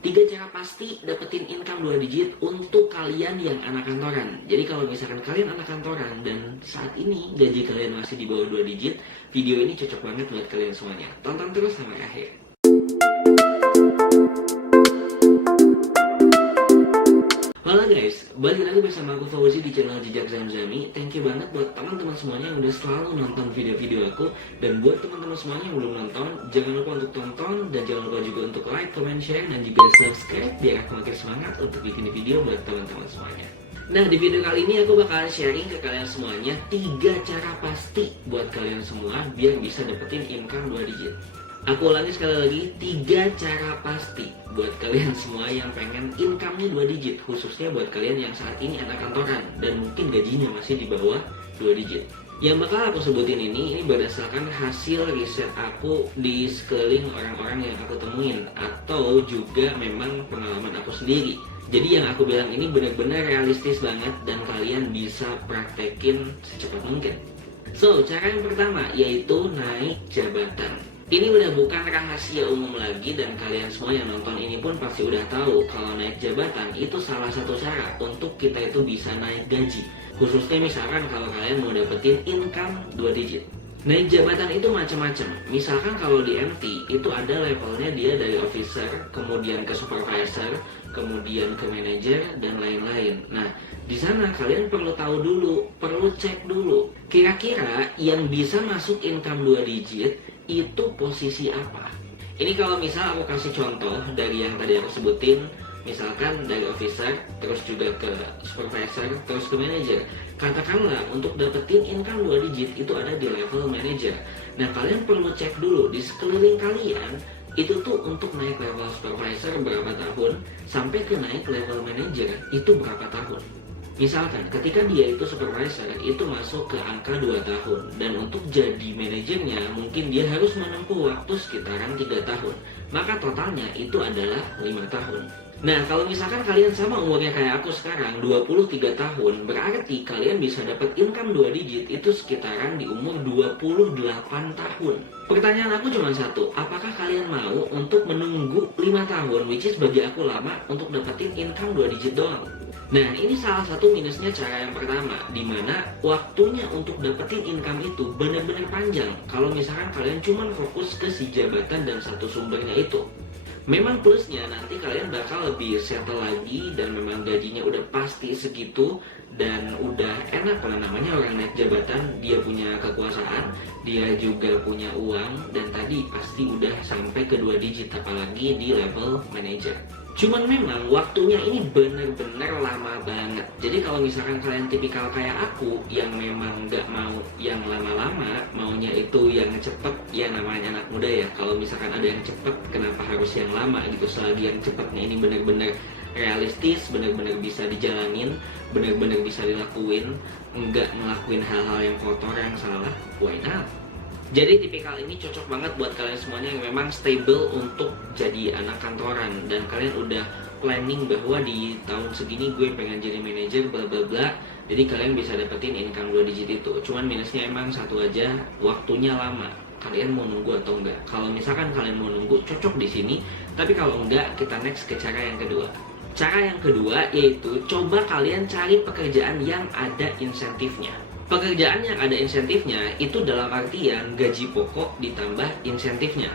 Tiga cara pasti dapetin income 2 digit untuk kalian yang anak kantoran. Jadi kalau misalkan kalian anak kantoran dan saat ini gaji kalian masih di bawah 2 digit, video ini cocok banget buat kalian semuanya. Tonton terus sampai akhir. Halo guys, balik lagi bersama aku Fauzi di channel Jejak Zamzami. Thank you banget buat teman-teman semuanya yang udah selalu nonton video-video aku. Dan buat teman-teman semuanya yang belum nonton, jangan lupa untuk tonton. Dan jangan lupa juga untuk like, comment, share, dan juga subscribe biar aku makin semangat untuk bikin video buat teman-teman semuanya. Nah, di video kali ini aku bakalan sharing ke kalian semuanya 3 cara pasti buat kalian semua biar bisa dapetin income 2 digit. Aku ulangi sekali lagi, 3 cara pasti buat kalian semua yang pengen income-nya 2 digit, khususnya buat kalian yang saat ini anak kantoran dan mungkin gajinya masih di bawah 2 digit. Yang bakal aku sebutin ini berdasarkan hasil riset aku di sekeliling orang-orang yang aku temuin, atau juga memang pengalaman aku sendiri. Jadi yang aku bilang ini benar-benar realistis banget dan kalian bisa praktekin secepat mungkin. So, cara yang pertama yaitu naik jabatan. Ini udah bukan rahasia umum lagi dan kalian semua yang nonton ini pun pasti udah tahu kalau naik jabatan itu salah satu cara untuk kita itu bisa naik gaji. Khususnya misalkan kalau kalian mau dapetin income 2 digit. Naik jabatan itu macam-macam. Misalkan kalau di MT itu ada levelnya dia dari officer, kemudian ke supervisor, kemudian ke manager dan lain-lain. Nah, di sana kalian perlu tahu dulu, perlu cek dulu. Kira-kira yang bisa masuk income 2 digit itu posisi apa? Ini kalau misal aku kasih contoh dari yang tadi aku sebutin, misalkan dari officer, terus juga ke supervisor, terus ke manager. Katakanlah untuk dapetin income 2 digit itu ada di level manager. Nah, kalian perlu cek dulu di sekeliling kalian itu tuh untuk naik level supervisor berapa tahun sampai ke naik level manager itu berapa tahun. Misalkan ketika dia itu supervisor itu masuk ke angka 2 tahun dan untuk jadi manajernya mungkin dia harus menempuh waktu sekitaran 3 tahun. Maka totalnya itu adalah 5 tahun. Nah, kalau misalkan kalian sama umurnya kayak aku sekarang 23 tahun, berarti kalian bisa dapat income 2 digit itu sekitaran di umur 28 tahun. Pertanyaan aku cuma satu, apakah kalian mau untuk menunggu 5 tahun, which is bagi aku lama, untuk dapetin income 2 digit doang? Nah, ini salah satu minusnya cara yang pertama, dimana waktunya untuk dapetin income itu benar-benar panjang kalau misalkan kalian cuma fokus ke si jabatan dan satu sumbernya itu. Memang plusnya nanti kalian bakal lebih settle lagi dan memang gajinya udah pasti segitu dan udah enak. Kalau namanya orang naik jabatan, dia punya kekuasaan, dia juga punya uang, dan tadi pasti udah sampai ke 2 digit apalagi di level manager. Cuman memang waktunya ini bener-bener lama banget. Jadi kalau misalkan kalian tipikal kayak aku yang memang gak mau yang lama-lama, maunya itu yang cepet, ya namanya anak muda ya. Kalau misalkan ada yang cepet, kenapa harus yang lama gitu? Selagi yang cepetnya ini bener-bener realistis, bener-bener bisa dijalanin, bener-bener bisa dilakuin, nggak ngelakuin hal-hal yang kotor, yang salah, why not? Jadi tipikal ini cocok banget buat kalian semuanya yang memang stable untuk jadi anak kantoran dan kalian udah planning bahwa di tahun segini gue pengen jadi manajer bla bla bla. Jadi kalian bisa dapetin income 2 digit itu. Cuman minusnya emang satu aja, waktunya lama. Kalian mau nunggu atau enggak? Kalau misalkan kalian mau nunggu, cocok di sini. Tapi kalau enggak, kita next ke cara yang kedua. Cara yang kedua yaitu coba kalian cari pekerjaan yang ada insentifnya. Pekerjaan yang ada insentifnya itu dalam artian gaji pokok ditambah insentifnya.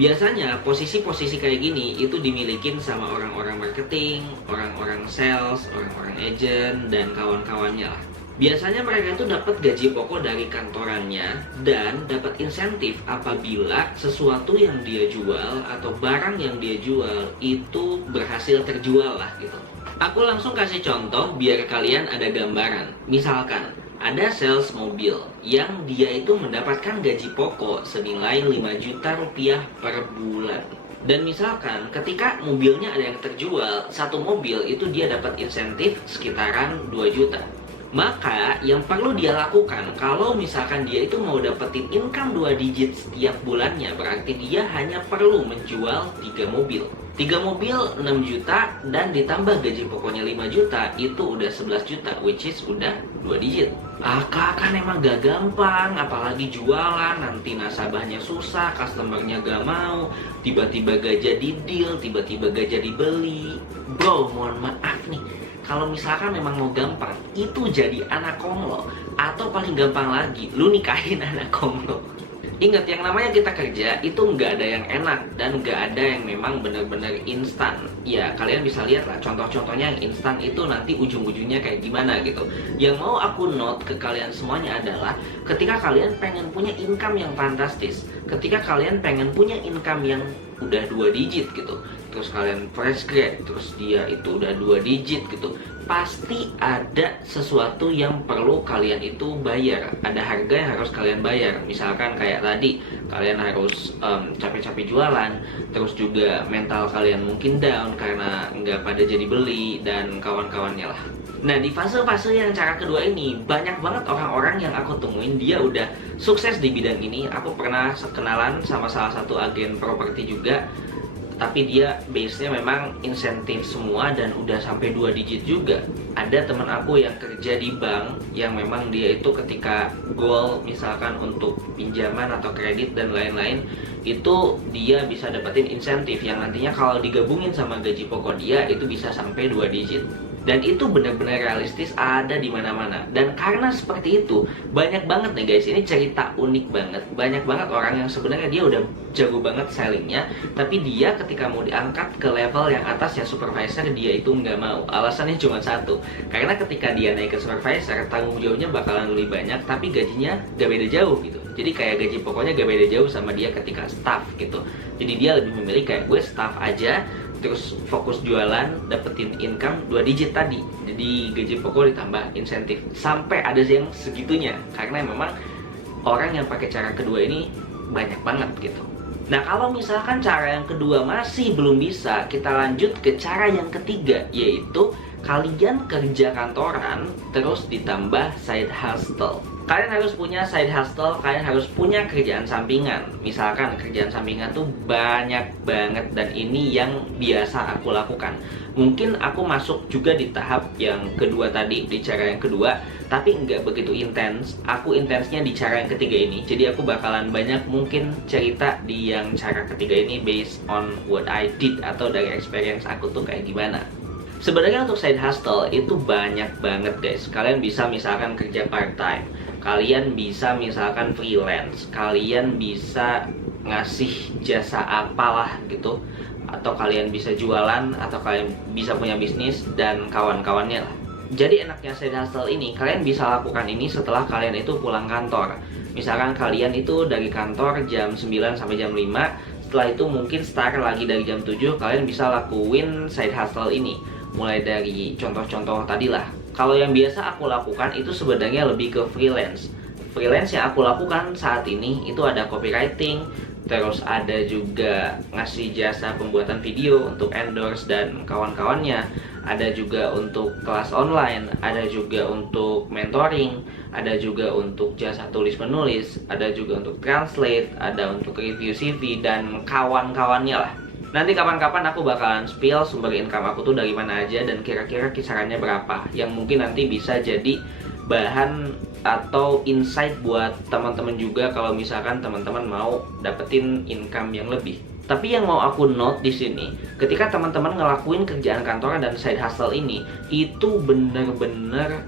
Biasanya posisi-posisi kayak gini itu dimilikin sama orang-orang marketing, orang-orang sales, orang-orang agent, dan kawan-kawannya lah. Biasanya mereka itu dapat gaji pokok dari kantorannya dan dapat insentif apabila sesuatu yang dia jual atau barang yang dia jual itu berhasil terjual lah gitu. Aku langsung kasih contoh biar kalian ada gambaran. Misalkan ada sales mobil yang dia itu mendapatkan gaji pokok senilai 5 juta rupiah per bulan. Dan misalkan ketika mobilnya ada yang terjual, satu mobil itu dia dapat insentif sekitaran 2 juta. Maka yang perlu dia lakukan kalau misalkan dia itu mau dapetin income 2 digit setiap bulannya, berarti dia hanya perlu menjual 3 mobil. 3 mobil 6 juta dan ditambah gaji pokoknya 5 juta, itu udah 11 juta, which is udah 2 digit. Kak, kan emang gak gampang, apalagi jualan, nanti nasabahnya susah, customernya gak mau, tiba-tiba gak jadi deal, tiba-tiba gak jadi beli. Bro, mohon maaf nih, kalau misalkan memang mau gampang, itu jadi anak konglo. Atau paling gampang lagi, lu nikahin anak konglo. Ingat, yang namanya kita kerja itu nggak ada yang enak dan nggak ada yang memang benar-benar instan. Ya, kalian bisa lihat lah contoh-contohnya yang instan itu nanti ujung-ujungnya kayak gimana gitu. Yang mau aku note ke kalian semuanya adalah ketika kalian pengen punya income yang fantastis, ketika kalian pengen punya income yang udah 2 digit gitu, terus kalian fresh grad, terus dia itu udah 2 digit gitu, pasti ada sesuatu yang perlu kalian itu bayar. Ada harga yang harus kalian bayar. Misalkan kayak tadi, kalian harus capek-capek jualan, terus juga mental kalian mungkin down karena nggak pada jadi beli, dan kawan-kawannya lah. Nah, di fase-fase yang cara kedua ini, banyak banget orang-orang yang aku temuin, dia udah sukses di bidang ini. Aku pernah kenalan sama salah satu agen properti juga, tapi dia base-nya memang insentif semua dan udah sampai 2 digit juga. Ada teman aku yang kerja di bank yang memang dia itu ketika goal misalkan untuk pinjaman atau kredit dan lain-lain, itu dia bisa dapetin insentif yang nantinya kalau digabungin sama gaji pokok dia itu bisa sampai 2 digit. Dan itu benar-benar realistis, ada di mana-mana. Dan karena seperti itu, banyak banget nih guys, ini cerita unik banget. Banyak banget orang yang sebenarnya dia udah jago banget sellingnya, tapi dia ketika mau diangkat ke level yang atas ya supervisor, dia itu nggak mau. Alasannya cuma satu, karena ketika dia naik ke supervisor, tanggung jawabnya bakalan lebih banyak, tapi gajinya gak beda jauh gitu. Jadi kayak gaji pokoknya gak beda jauh sama dia ketika staff gitu. Jadi dia lebih memilih kayak gue staff aja, terus fokus jualan, dapetin income 2 digit tadi. Jadi gaji pokok ditambah insentif. Sampai ada yang segitunya. Karena memang orang yang pakai cara kedua ini banyak banget gitu. Nah, kalau misalkan cara yang kedua masih belum bisa, kita lanjut ke cara yang ketiga, yaitu kalian kerja kantoran terus ditambah side hustle. Kalian harus punya side hustle, kalian harus punya kerjaan sampingan. Misalkan kerjaan sampingan tuh banyak banget, dan ini yang biasa aku lakukan. Mungkin aku masuk juga di tahap yang kedua tadi, di cara yang kedua, tapi nggak begitu intens. Aku intensnya di cara yang ketiga ini. Jadi aku bakalan banyak mungkin cerita di yang cara ketiga ini based on what I did, atau dari experience aku tuh kayak gimana. Sebenarnya untuk side hustle itu banyak banget guys. Kalian bisa misalkan kerja part time, kalian bisa misalkan freelance, kalian bisa ngasih jasa apalah gitu, atau kalian bisa jualan, atau kalian bisa punya bisnis dan kawan-kawannya lah. Jadi enaknya side hustle ini, kalian bisa lakukan ini setelah kalian itu pulang kantor. Misalkan kalian itu dari kantor jam 9 sampai jam 5, setelah itu mungkin start lagi dari jam 7, kalian bisa lakuin side hustle ini. Mulai dari contoh-contoh tadi lah. Kalau yang biasa aku lakukan itu sebenarnya lebih ke freelance. Freelance yang aku lakukan saat ini itu ada copywriting, terus ada juga ngasih jasa pembuatan video untuk endorse dan kawan-kawannya, ada juga untuk kelas online, ada juga untuk mentoring, ada juga untuk jasa tulis menulis, ada juga untuk translate, ada untuk review CV dan kawan-kawannya lah. Nanti kapan-kapan aku bakalan spill sumber income aku tuh dari mana aja dan kira-kira kisarannya berapa, yang mungkin nanti bisa jadi bahan atau insight buat teman-teman juga kalau misalkan teman-teman mau dapetin income yang lebih. Tapi yang mau aku note di sini, ketika teman-teman ngelakuin kerjaan kantoran dan side hustle ini, itu bener-bener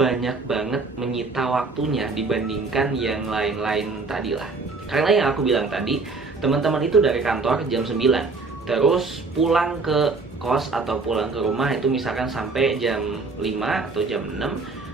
banyak banget menyita waktunya dibandingkan yang lain-lain tadi lah. Karena yang aku bilang tadi, teman-teman itu dari kantor jam 9, terus pulang ke kos atau pulang ke rumah itu misalkan sampai jam 5 atau jam 6.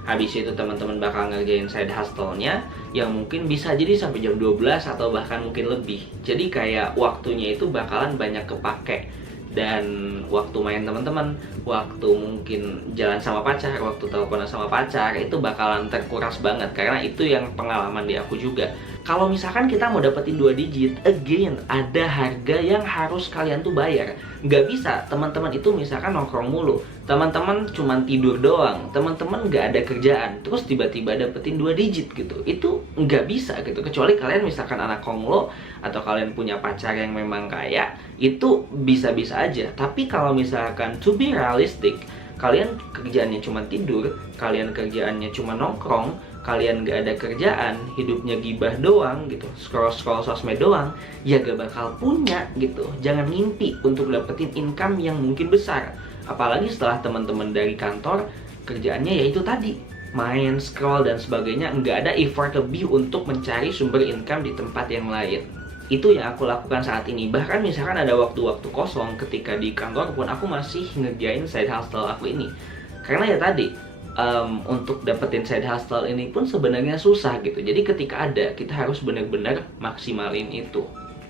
Habis itu teman-teman bakal ngerjain side hustle-nya yang mungkin bisa jadi sampai jam 12 atau bahkan mungkin lebih. Jadi kayak waktunya itu bakalan banyak kepake. Dan waktu main teman-teman, waktu mungkin jalan sama pacar, waktu teleponan sama pacar, itu bakalan terkuras banget. Karena itu yang pengalaman di aku juga. Kalau misalkan kita mau dapetin 2 digit, again, ada harga yang harus kalian tuh bayar. Nggak bisa teman-teman itu misalkan nongkrong mulu, teman-teman cuman tidur doang, teman-teman nggak ada kerjaan, terus tiba-tiba dapetin 2 digit gitu. Itu nggak bisa gitu, kecuali kalian misalkan anak konglo atau kalian punya pacar yang memang kaya, itu bisa-bisa aja. Tapi kalau misalkan to be realistic, kalian kerjaannya cuma tidur, kalian kerjaannya cuma nongkrong, kalian gak ada kerjaan, hidupnya gibah doang gitu, scroll-scroll sosmed doang, ya gak bakal punya gitu. Jangan mimpi untuk dapetin income yang mungkin besar. Apalagi setelah teman-teman dari kantor, kerjaannya yaitu tadi, main, scroll, dan sebagainya, nggak ada effort lebih untuk mencari sumber income di tempat yang lain. Itu yang aku lakukan saat ini. Bahkan misalkan ada waktu-waktu kosong ketika di kantor pun aku masih ngerjain side hustle aku ini. Karena ya tadi, untuk dapetin side hustle ini pun sebenarnya susah gitu. Jadi ketika ada, kita harus benar-benar maksimalin itu.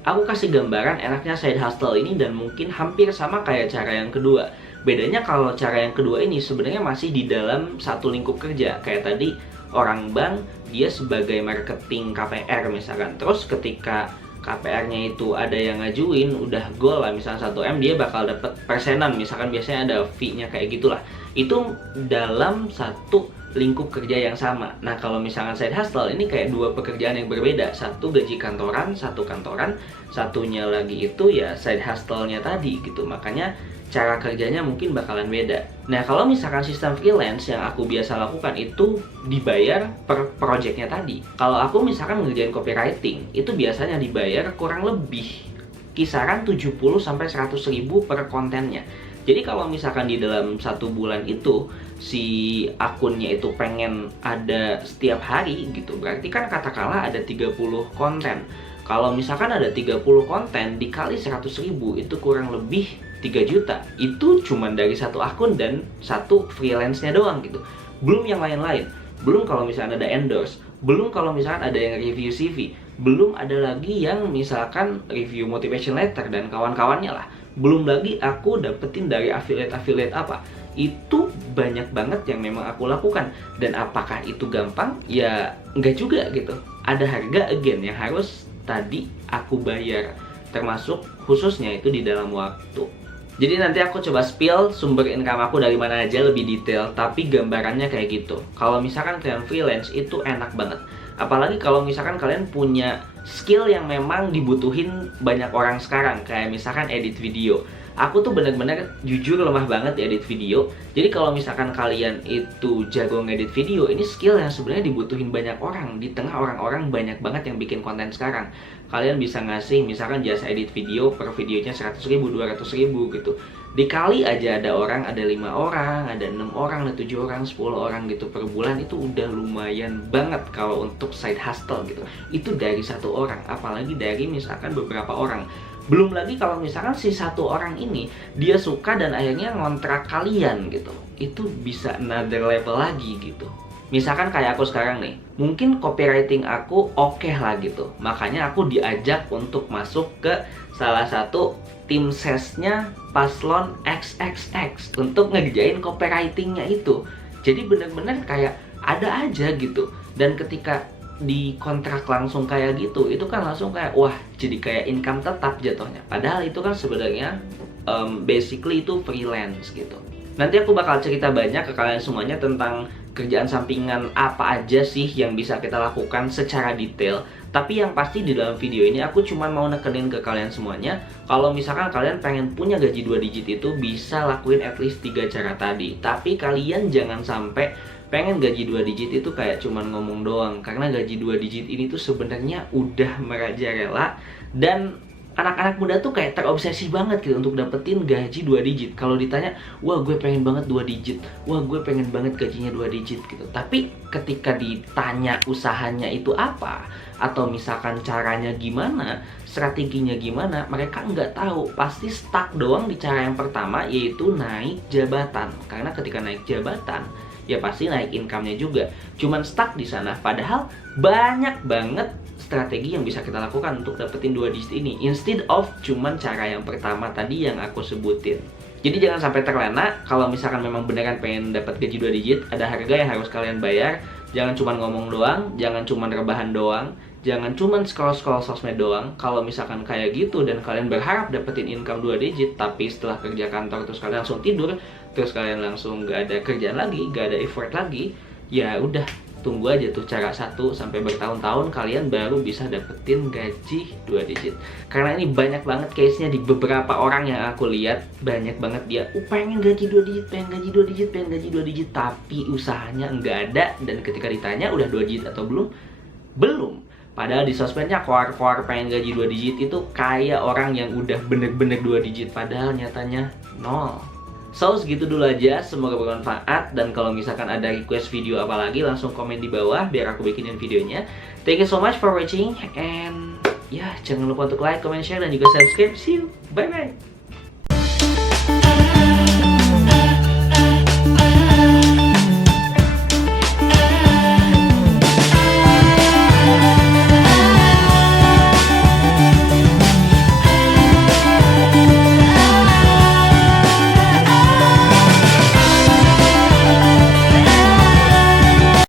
Aku kasih gambaran enaknya side hustle ini dan mungkin hampir sama kayak cara yang kedua. Bedanya kalau cara yang kedua ini sebenarnya masih di dalam satu lingkup kerja. Kayak tadi, orang bank, dia sebagai marketing KPR misalkan. Terus ketika KPR-nya itu ada yang ngajuin, udah goal lah, misalnya 1M, dia bakal dapet persenan, misalkan biasanya ada fee-nya kayak gitulah. Itu dalam satu lingkup kerja yang sama. Nah, kalau misalkan side hustle, ini kayak 2 pekerjaan yang berbeda. Satu gaji kantoran, satu kantoran, satunya lagi itu ya side hustle-nya tadi gitu. Makanya cara kerjanya mungkin bakalan beda. Nah, kalau misalkan sistem freelance yang aku biasa lakukan itu dibayar per projectnya tadi. Kalau aku misalkan ngerjain copywriting, itu biasanya dibayar kurang lebih kisaran 70-100 ribu per kontennya. Jadi kalau misalkan di dalam 1 bulan itu si akunnya itu pengen ada setiap hari gitu, berarti kan katakanlah ada 30 konten. Kalau misalkan ada 30 konten dikali 100 ribu, itu kurang lebih 3 juta. Itu cuman dari satu akun dan satu freelance-nya doang gitu. Belum yang lain-lain. Belum kalau misalkan ada endorse. Belum kalau misalkan ada yang review CV. Belum ada lagi yang misalkan review motivation letter dan kawan-kawannya lah. Belum lagi aku dapetin dari affiliate-affiliate apa. Itu banyak banget yang memang aku lakukan. Dan apakah itu gampang? Ya enggak juga gitu. Ada harga again yang harus tadi aku bayar, termasuk khususnya itu di dalam waktu. Jadi nanti aku coba spill sumber income aku dari mana aja lebih detail, tapi gambarannya kayak gitu. Kalau misalkan kalian freelance itu enak banget. Apalagi kalau misalkan kalian punya skill yang memang dibutuhin banyak orang sekarang, kayak misalkan edit video. Aku tuh bener-bener jujur lemah banget di edit video. Jadi kalau misalkan kalian itu jago ngedit video, ini skill yang sebenarnya dibutuhin banyak orang. Di tengah orang-orang banyak banget yang bikin konten sekarang. Kalian bisa ngasih misalkan jasa edit video per videonya 100 ribu, 200 ribu gitu. Dikali aja ada orang, ada 5 orang, ada 6 orang, ada 7 orang, 10 orang gitu per bulan, itu udah lumayan banget kalau untuk side hustle gitu. Itu dari 1 orang, apalagi dari misalkan beberapa orang. Belum lagi kalau misalkan si 1 orang ini dia suka dan akhirnya ngontrak kalian gitu. Itu bisa another level lagi gitu. Misalkan kayak aku sekarang nih, mungkin copywriting aku oke lah gitu. Makanya aku diajak untuk masuk ke salah satu tim sesnya paslon XXX untuk ngerjain copywritingnya itu. Jadi bener-bener kayak ada aja gitu. Dan ketika di kontrak langsung kayak gitu, itu kan langsung kayak wah, jadi kayak income tetap jatuhnya. Padahal itu kan sebenarnya basically itu freelance gitu. Nanti aku bakal cerita banyak ke kalian semuanya tentang kerjaan sampingan apa aja sih yang bisa kita lakukan secara detail. Tapi yang pasti di dalam video ini aku cuma mau nekenin ke kalian semuanya, kalau misalkan kalian pengen punya gaji 2 digit itu bisa lakuin at least 3 cara tadi. Tapi kalian jangan sampai pengen gaji 2 digit itu kayak cuman ngomong doang. Karena gaji 2 digit ini tuh sebenarnya udah merajalela. Dan anak-anak muda tuh kayak terobsesi banget gitu untuk dapetin gaji 2 digit. Kalau ditanya, wah gue pengen banget 2 digit, wah gue pengen banget gajinya 2 digit gitu. Tapi ketika ditanya usahanya itu apa, atau misalkan caranya gimana, strateginya gimana, mereka nggak tahu. Pasti stuck doang di cara yang pertama, yaitu naik jabatan. Karena ketika naik jabatan, ya pasti naik income-nya juga. Cuman stuck di sana. Padahal banyak banget strategi yang bisa kita lakukan untuk dapetin 2 digit ini, instead of cuman cara yang pertama tadi yang aku sebutin. Jadi jangan sampai terlena. Kalau misalkan memang beneran pengen dapat gaji 2 digit, ada harga yang harus kalian bayar. Jangan cuman ngomong doang, jangan cuman rebahan doang. Jangan cuman scroll-scroll sosmed doang. Kalau misalkan kayak gitu dan kalian berharap dapetin income 2 digit, tapi setelah kerja kantor terus kalian langsung tidur, terus kalian langsung gak ada kerjaan lagi, gak ada effort lagi, ya udah, tunggu aja tuh cara 1 sampai bertahun-tahun kalian baru bisa dapetin gaji 2 digit. Karena ini banyak banget case-nya di beberapa orang yang aku lihat, banyak banget dia pengen gaji 2 digit, pengen gaji 2 digit, pengen gaji 2 digit, tapi usahanya nggak ada, dan ketika ditanya udah 2 digit atau belum, belum. Padahal di sosmednya keluar pengen gaji 2 digit itu kayak orang yang udah bener-bener 2 digit, padahal nyatanya nol. So, segitu dulu aja, semoga bermanfaat. Dan kalau misalkan ada request video apa lagi, langsung komen di bawah biar aku bikinin videonya. Thank you so much for watching, and ya, jangan lupa untuk like, comment, share, dan juga subscribe. See you, bye-bye.